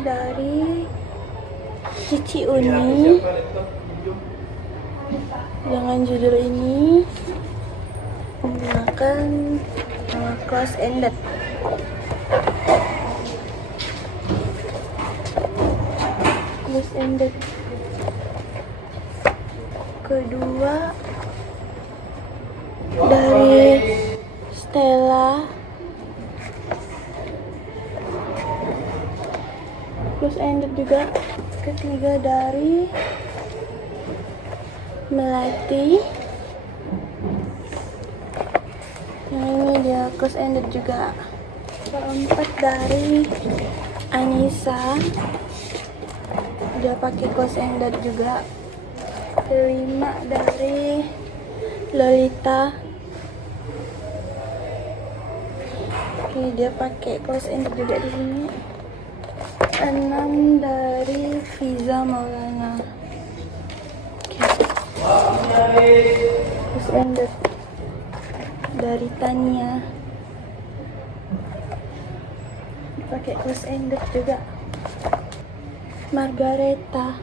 dari Cici Uni dengan judul ini menggunakan close ended. Close ended. Kedua dari Stella, close ended juga. Ketiga dari Melati, yang ini dia close ended juga. Keempat dari Anissa, dia pakai close ended juga. Kelima dari Lolita, ini dia pakai close ended juga di sini. 6 dari Fiza Maulana, close ended. Dari Tania, pakai close ended juga. Margareta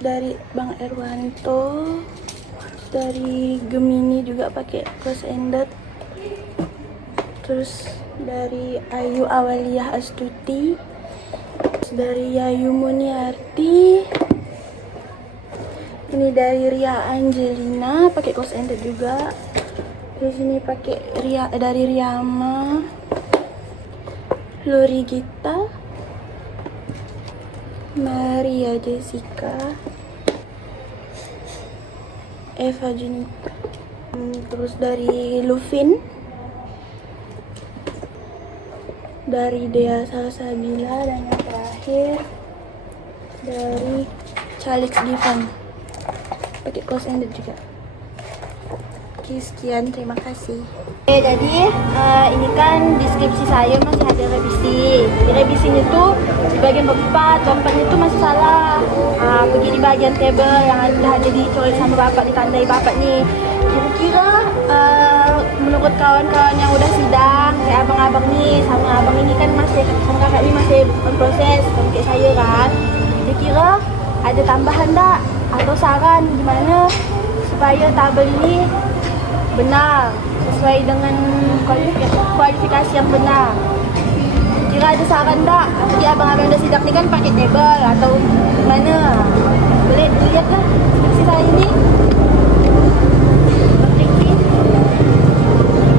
dari Bang Erwanto, dari Gemini juga pakai close ended. Terus dari Ayu Awaliyah Astuti, dari Yayu Muniarti, ini dari Ria Angelina pakai close ended juga. Terus ini pakai dari Riyama, Lori Gita, Maria Jessica, Eva Junita. Terus dari Lufin, dari Dea Salsabila, dan yang terakhir dari Calix Divan pakai close ended juga. Oke, sekian, terima kasih. Jadi ini kan deskripsi saya masih ada revisi. Di revisinya tuh di bagian bapaknya tuh masih salah. Pergi di bagian table yang ada dicoret sama bapak, ditandai bapak nih. Kira-kira menurut kawan-kawan yang udah sidang, kayak abang-abang nih sama abang ini kan masih, sama kakak ini masih berproses sama kayak saya kan. Kira-kira ada tambahan tak atau saran gimana supaya tabel ini benar sesuai dengan kualifikasi yang benar? Kira ada saran tak? Jadi abang-abang udah sidang ni kan pakai table atau mana? Boleh dilihat lah deskripsi saya ini.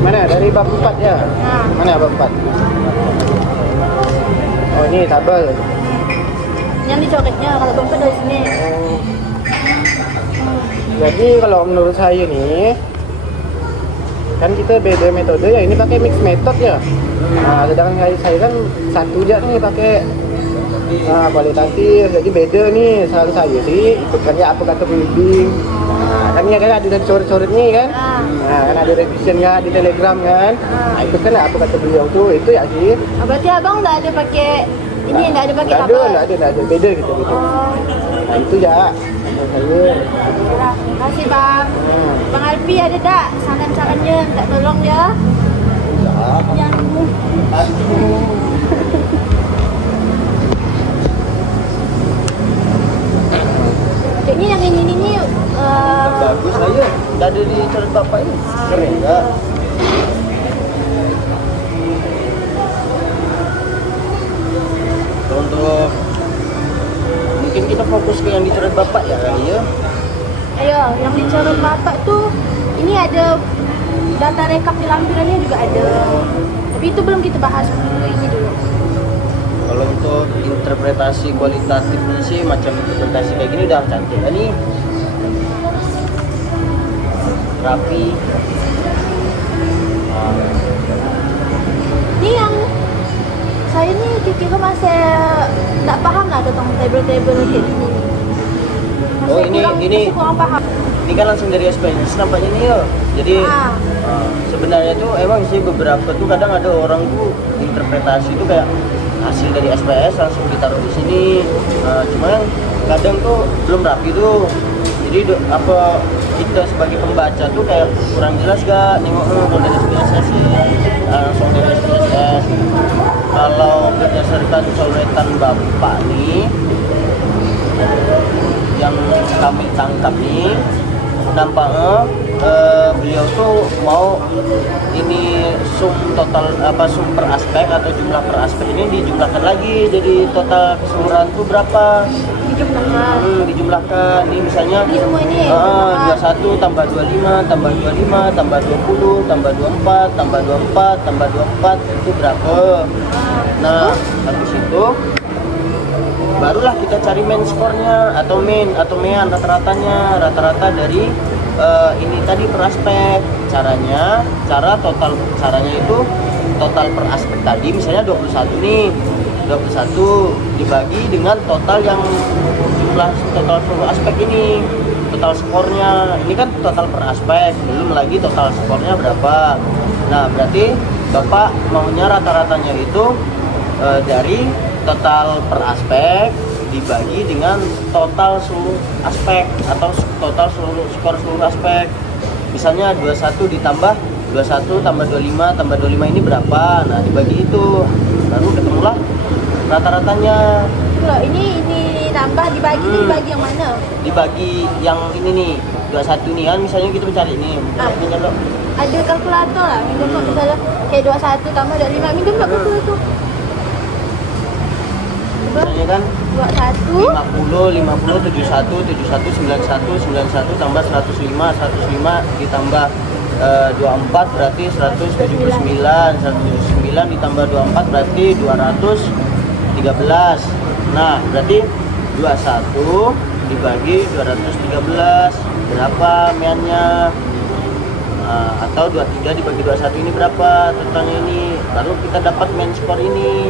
Mana? Dari bab 4 ya? Mana bab 4? Oh, ini tabel. Yang dicoretnya kalau bab 4 dari sini. Jadi kalau menurut saya nih, kan kita beda metode ya, ini pakai mix method ya. Sedangkan saya kan satu aja nih pakai kualitatif, jadi beda nih. Saran saya sih ikutkan ya apa kata pembimbing. Kan ya kan ada coret-coret nih kan. Kan ada revision ya di Telegram kan. Ikutkan ya apa kata beliau tuh, itu ya sih. Berarti abang nggak ada pakai ini, nggak ada pakai tabel? Nggak ada, beda gitu. Nah itu ya. Terima kasih Bang. Bang Alpi ada tak saran-sarannya? Tak tolong ya. Yang kayaknya yang ini bagus aja. Udah ada di coret bapak ini. Keren enggak? Untuk mungkin kita fokus ke yang dicoret bapak ya kali ya. Ayo, yang dicoret bapak tuh ini ada data rekap di lampirannya juga ada. Tapi itu belum kita bahas, ini dulu. Kalau untuk interpretasi kualitatifnya sih macam interpretasi kayak gini udah cantik kan nih. Rapi. Ini yang saya nih kira-kira masih nggak paham lah tentang table-table kayak gini. Oh ini kurang paham. Ini kan langsung dari SPS nampaknya nih ya. Jadi sebenarnya tuh emang sih beberapa tuh kadang ada orang tuh interpretasi tuh kayak hasil dari SPS langsung ditaruh di sini. Cuma kadang tuh belum rapi tuh. Jadi apa kita sebagai pembaca tuh kayak kurang jelas gak nengok kalau dari SPSS sih langsung dari SPSS. Kalau berdasarkan coretan bapak nih yang kami tangkap nih, nampaknya beliau tuh mau ini sum total sum per aspek atau jumlah per aspek ini dijumlahkan lagi, jadi total keseluruhan tuh berapa dijumlahkan nih, misalnya Ini semua ini 21 tambah 25 tambah 25 tambah 20 tambah 24 tambah 24 tambah 24 itu berapa. Nah habis itu barulah kita cari main skornya atau mean rata-ratanya, rata-rata dari ini tadi per aspek. Caranya itu total per aspek tadi, misalnya 21 nih, 21 dibagi dengan total yang jumlah total seluruh aspek ini, total skornya. Ini kan total per aspek, belum lagi total skornya berapa. Nah berarti Bapak maunya rata-ratanya itu dari total per aspek dibagi dengan total seluruh aspek atau total skor seluruh aspek. Misalnya 21 ditambah 21 tambah 25 tambah 25 ini berapa. Nah dibagi itu baru ketemulah rata-ratanya. Loh, ini tambah dibagi yang mana? Dibagi yang ini nih 21 nih kan, misalnya kita mencari ini. Ini kalau Ada kalkulator lah, minum misalnya kayak 21 tambah 25, minum tak kalkulator? misalnya kan 21 50, 71, 91, 91 tambah 105 ditambah 24 berarti 179 ditambah 24 berarti 213. Nah berarti 21 dibagi 213 berapa meannya? Atau 23 dibagi 21 ini berapa totalnya ini, baru kita dapat main skor ini.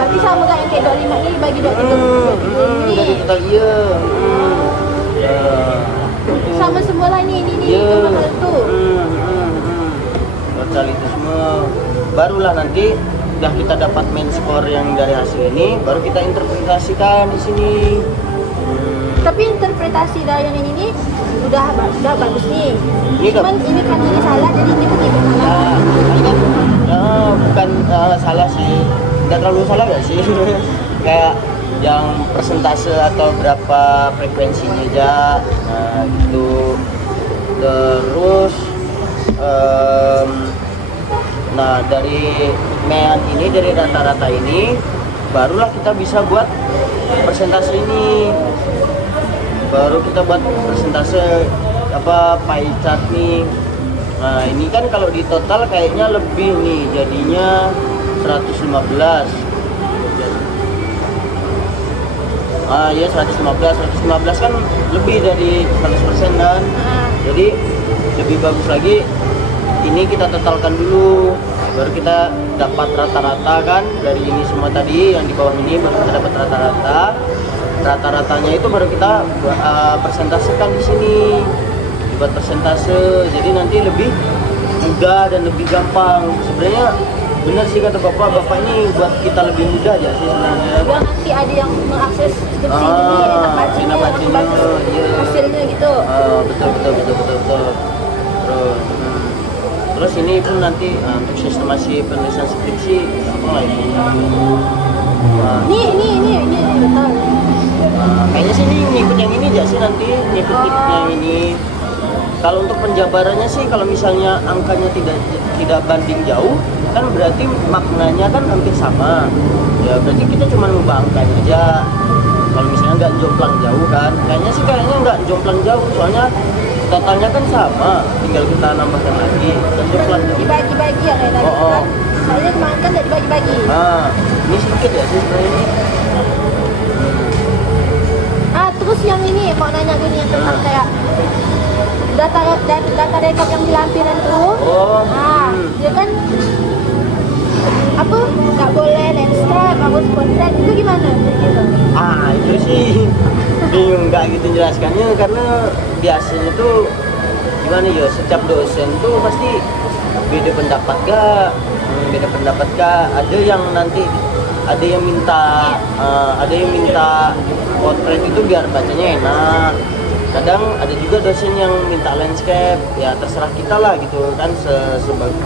berarti sama kan yang kayak 25 ni bagi 23 dari ni. total iya. Sama semua lah ni Iya. total tu. Total itu semua. Barulah nanti udah kita dapat main skor yang dari hasil ini, baru kita interpretasikan di sini. Tapi interpretasi dah yang ini udah bagus ni. Ini Cuman ini kan ini salah jadi ini begitu salah. Ini kan bukan salah sih, nggak terlalu salah nggak sih? Kayak yang persentase atau berapa frekuensinya aja, nah gitu. Terus nah dari mean ini, dari rata-rata ini barulah kita bisa buat persentase ini, baru kita buat persentase pie chart nih. Nah ini kan kalau di total kayaknya lebih nih, jadinya 115. Ya 115 kan lebih dari 100% kan. Jadi lebih bagus lagi ini kita totalkan dulu, baru kita dapat rata-rata kan dari ini semua tadi yang di bawah ini, baru kita dapat rata-ratanya itu baru kita persentasekan di sini, dibuat persentase, jadi nanti lebih mudah dan lebih gampang. Sebenarnya benar sih kata bapak ini buat kita lebih mudah aja sih sebenarnya. Biar nanti ada yang mengakses skripsi ini, enak bacanya, iya. hasilnya gitu. Betul. Terus ini pun nanti untuk sistemasi penulisan skripsi gampang lah ini. Ini betul. Kayaknya sih ini ngikut yang ini aja sih, nanti ngikut yang ini. Kalau untuk penjabarannya sih, kalau misalnya angkanya tidak banding jauh, kan berarti maknanya kan hampir sama. Ya berarti kita cuma ngubah angkanya aja. Kalau misalnya nggak jomplang jauh kan, kayaknya nggak jomplang jauh, soalnya totalnya kan sama, tinggal kita nambahkan lagi dan jomplang jauh. Dibagi-bagi ya kayak tadi kan. Soalnya kemarin kan tak dibagi-bagi. Nah, ini sedikit ya sih sebenarnya ini. Terus yang ini mau nanya dulu yang tentang kayak data rekap yang di lampiran tu. Dia kan nggak boleh landscape, harus portrait, itu gimana? Itu sih bingung nggak gitu jelaskannya, karena biasanya tuh gimana ya, setiap dosen tuh pasti beda pendapat gak, ada yang nanti ada yang minta potret itu biar bacanya enak, kadang ada juga dosen yang minta landscape, ya terserah kita lah gitu kan,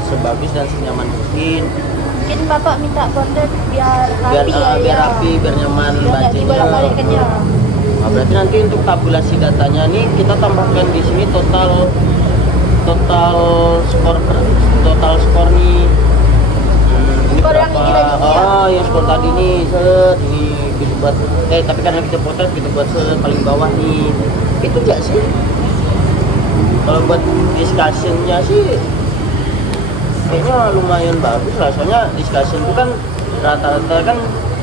sebagus dan senyaman mungkin. Mungkin bapak minta border biar Biar rapi ya. biar rapi, biar nyaman Biar nggak bacanya. dibolak-balikan ya. Nah, berarti nanti untuk tabulasi datanya nih kita tambahkan di sini total skor nih. Ini Skor yang berapa? ini tadi ya? Yang skor tadi nih, ini kita buat tapi karena kita potret kita buat paling bawah nih. Itu aja sih. Kalau buat discussion-nya sih kayaknya lumayan bagus lah, soalnya discussion itu kan rata-rata kan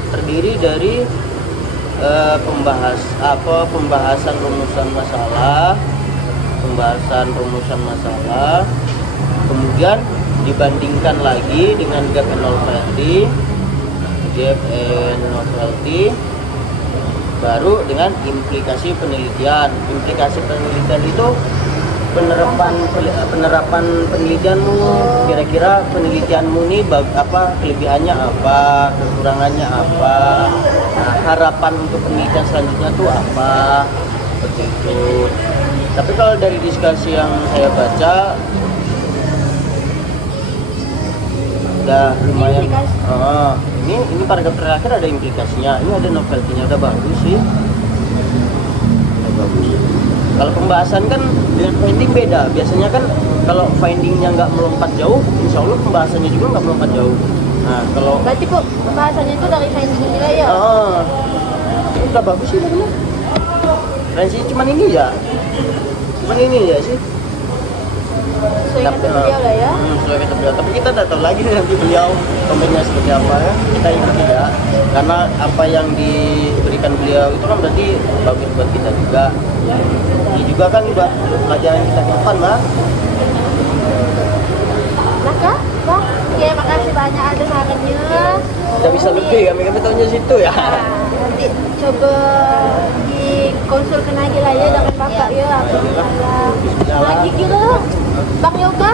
terdiri dari pembahasan rumusan masalah, kemudian dibandingkan lagi dengan gap and novelty, baru dengan implikasi penelitian. Implikasi penelitian itu penerapan penelitianmu, kira-kira penelitianmu nih kelebihannya apa, kekurangannya apa, nah, harapan untuk penelitian selanjutnya tuh apa, seperti itu. Tapi kalau dari diskusi yang saya baca udah lumayan. Ini paragraf terakhir ada implikasinya, ini ada novelty-nya, udah bagus sih. Udah bagus. Kalau pembahasan kan dengan finding beda. Biasanya kan kalau findingnya nggak melompat jauh, insya Allah pembahasannya juga nggak melompat jauh. Nah kalau Berarti kok pembahasannya itu dari finding juga ya? udah bagus sih benar. Ransi cuman ini ya sih. Sesuai kata beliau lah ya. Sesuai kata beliau. Tapi kita tidak tahu lagi nanti beliau komennya seperti apa ya. Kita ikut tidak. Karena apa yang diberikan beliau itu kan berarti bagus buat kita juga. Ini juga kan buat pelajaran kita ke depan, Mbak. Lah kak, Bang, ya makasih banyak ada sarannya. Tidak bisa lebih, kami tahunya situ ya. Nanti coba dikonsulkan lagi lah ya dengan bapak ya. Lagi kira Bang Yoga,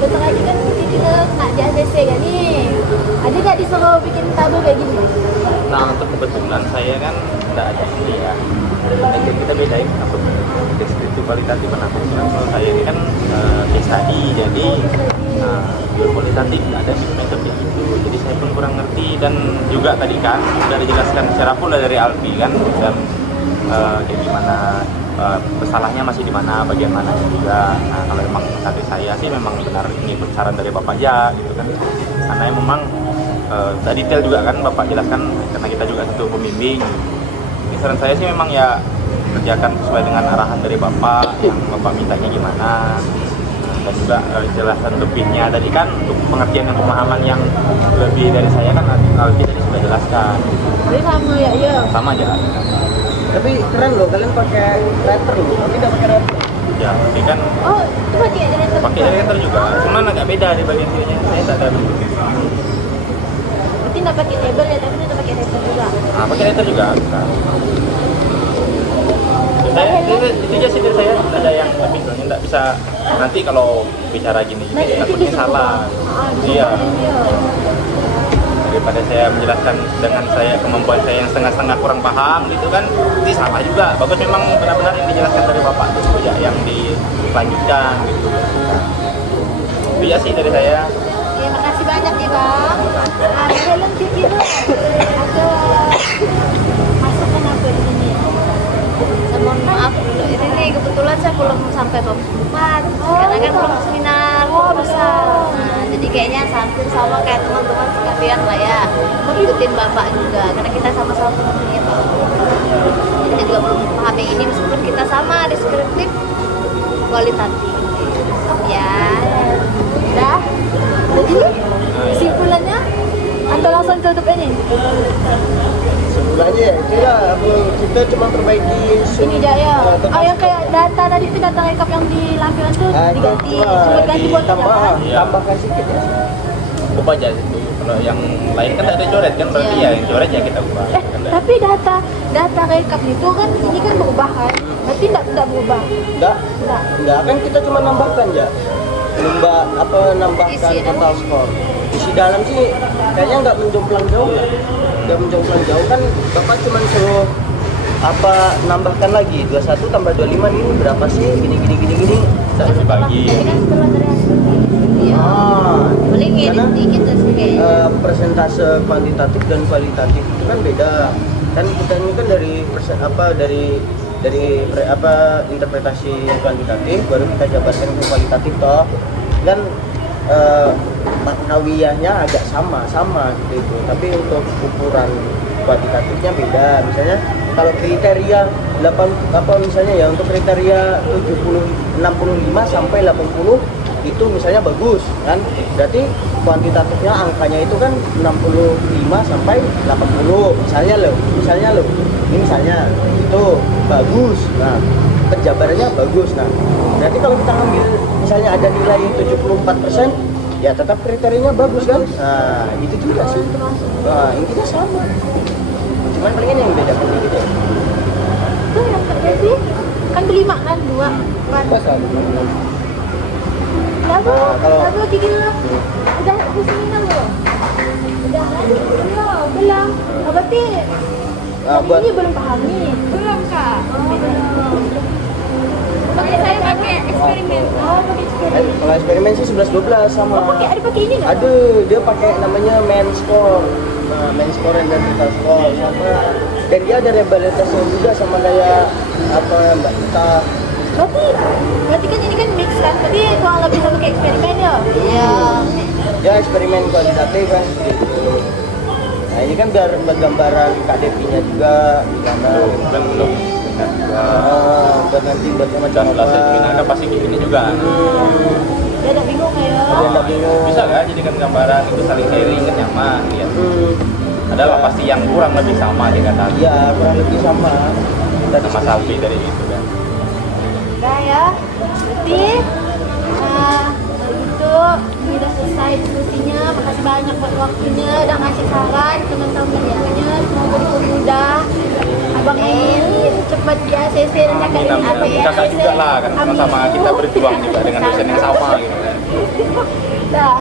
bentar lagi kan kita nak di ACC kan nih. Ada nggak disuruh bikin tabel kayak gini? Nah, untuk kebetulan saya kan tidak ada ini ya. Jadi kita bedain apa deskripsi kualitatif dan fungsional. Kalau saya ini kan PhD, jadi pure kualitatif ada metode itu. Jadi saya pun kurang ngerti, dan juga tadi kan sudah dijelaskan secara full dari Alfi kan, dan kayak gimana pesalahnya masih di mana, bagian mana juga. Nah, kalau memang kata saya sih memang benar ngikut saran dari Bapak aja gitu kan, karena memang detail juga kan Bapak jelaskan, karena kita juga satu pembimbing. Saran saya sih memang ya kerjakan sesuai dengan arahan dari Bapak, yang Bapak mintanya gimana, dan juga jelasan lebihnya tadi kan untuk pengertian dan pemahaman yang lebih dari saya kan Alfi tadi sudah jelaskan. Jadi sama ya, iya. Sama aja. Tapi keren loh, kalian pakai letter loh, tapi tidak pakai letter. Ya, tapi kan Oh, itu pakai letter. pakai letter juga, cuman agak beda di bagian sininya. Saya tak ada bentuknya. Berarti nggak pakai label ya, tapi tetap pakai letter juga. Nah, pakai letter juga bisa. Saya itu aja sih dari saya, tidak ada yang lebih, soalnya tidak bisa nanti kalau bicara gini Nah, itu takutnya disuruh salah. Iya. Daripada saya menjelaskan dengan saya kemampuan saya yang setengah-setengah kurang paham gitu kan, itu salah juga. Bagus memang benar-benar yang dijelaskan dari Bapak itu ya, yang dilanjutkan gitu. Itu ya sih dari saya. Ya, makasih banyak ya Bang. Dalam kira ada masukan apa di sini? Saya mohon maaf, ini nih kebetulan saya belum sampai bab 4 karena kan belum seminar proposal. Nah, jadi kayaknya hampir sama kayak teman-teman sekalian lah ya, ikutin Bapak juga karena kita sama-sama teman-temannya Bapak. Kita juga belum paham yang ini meskipun kita sama deskriptif kualitatif. Ya, udah. Jadi kesimpulannya atau langsung tutup ini? Sebulannya ya, itu ya kita cuma perbaiki Ini Jaya. Yang kayak data tadi itu data rekap yang di lampiran tuh diganti, sempat ganti buat tambah, Iya. tambahkan sedikit ya. Ubah aja itu. Kalau yang lain kan ada coret kan, berarti ya yang coret ya kita ubah. Kan ada. tapi data rekap itu kan ini kan berubah kan? Berarti enggak berubah. Enggak, kan kita cuma nambahkan ya. Nambahkan Isi total skor. Isi dalam sih kayaknya nggak menjomplang jauh lah. Nggak menjomplang jauh kan, Bapak cuma suruh apa nambahkan lagi 21 tambah 25 ini berapa sih? Gini. Bisa dibagi. Ini kan setelah dari hasil. Iya. Paling ngedit Karena, dikit lah sih kayaknya. persentase kuantitatif dan kualitatif itu kan beda. Kan kita ini kan dari interpretasi kuantitatif baru kita jabarkan ke kualitatif toh. Dan maknawiyahnya agak sama gitu itu. Tapi untuk ukuran kuantitatifnya beda. Misalnya kalau kriteria misalnya ya untuk kriteria 65 sampai 80 itu misalnya bagus kan, berarti kuantitatifnya angkanya itu kan 65 sampai 80 misalnya loh ini misalnya itu bagus. Nah penjabarannya bagus. Nah berarti kalau kita ambil misalnya ada nilai 74%, ya tetap kriterianya bagus kan. Nah itu juga sih. Nah intinya sama, cuman paling ini yang beda sedikit ya. Itu yang kerja sih kan berlima kan dua kan. Lalu tiga udah seminar belum? Udah kan? Belum. Berarti Buat ini belum paham nih. Belum kak. Pakai saya pakai eksperimen. Pakai eksperimen. kalau eksperimen sih 11-12 sama. Ada pakai ini nggak? Ada, dia pakai namanya main score. Nah, main score dan data score sama. Dan dia ada rebalitasnya juga sama kayak apa Mbak Ita. Berarti kan ini kan mix kan? Berarti kurang lebih sama kayak eksperimen ya? Iya. Ya eksperimen kualitatif kan gitu. Nah ini kan biar gambaran KDP-nya juga gimana. Belum. Buat nanti buat Dan macam kelas seminar kan pasti gini juga. Dia ada bingung ya? Ada yang bingung. Bisa kan jadikan gambaran itu saling sharing kan nyaman ya. Adalah pasti yang kurang lebih sama dengan tadi. Iya kurang lebih sama. Sama Salvi dari itu kan. Udah ya. Berarti itu sudah selesai diskusinya. Makasih banyak buat waktunya, udah ngasih saran teman-teman semuanya. Semoga dipermudah. Abang ini cepat di ACC dan kakak ini Amin. Kakak juga lah kan sama-sama kita berjuang juga dengan dosen yang sama gitu kan. Dah.